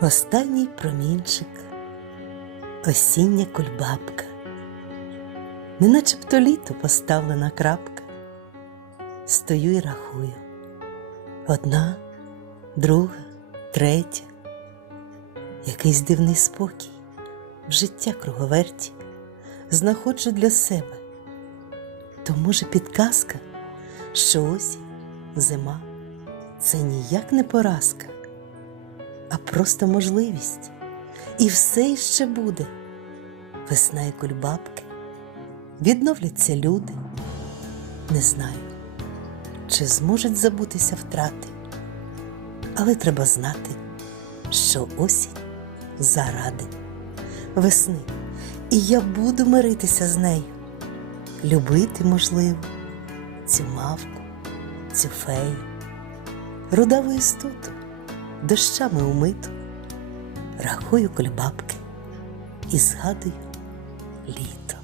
Останній промінчик, осіння кульбабка, не начебто літо поставлена крапка. Стою і рахую. Одна, друга, третя. Якийсь дивний спокій в життя круговерті знаходжу для себе. То може підказка, що осінь, зима це ніяк не поразка, а просто можливість. І все іще буде. Весна і кульбабки, відновляться люди. Не знаю, чи зможуть забутися втрати, але треба знати, що осінь заради весни, і я буду миритися з нею, любити, можливо, цю мавку, цю фею, рудаву істоту, дощами умиту, рахую кульбабки і згадую літо.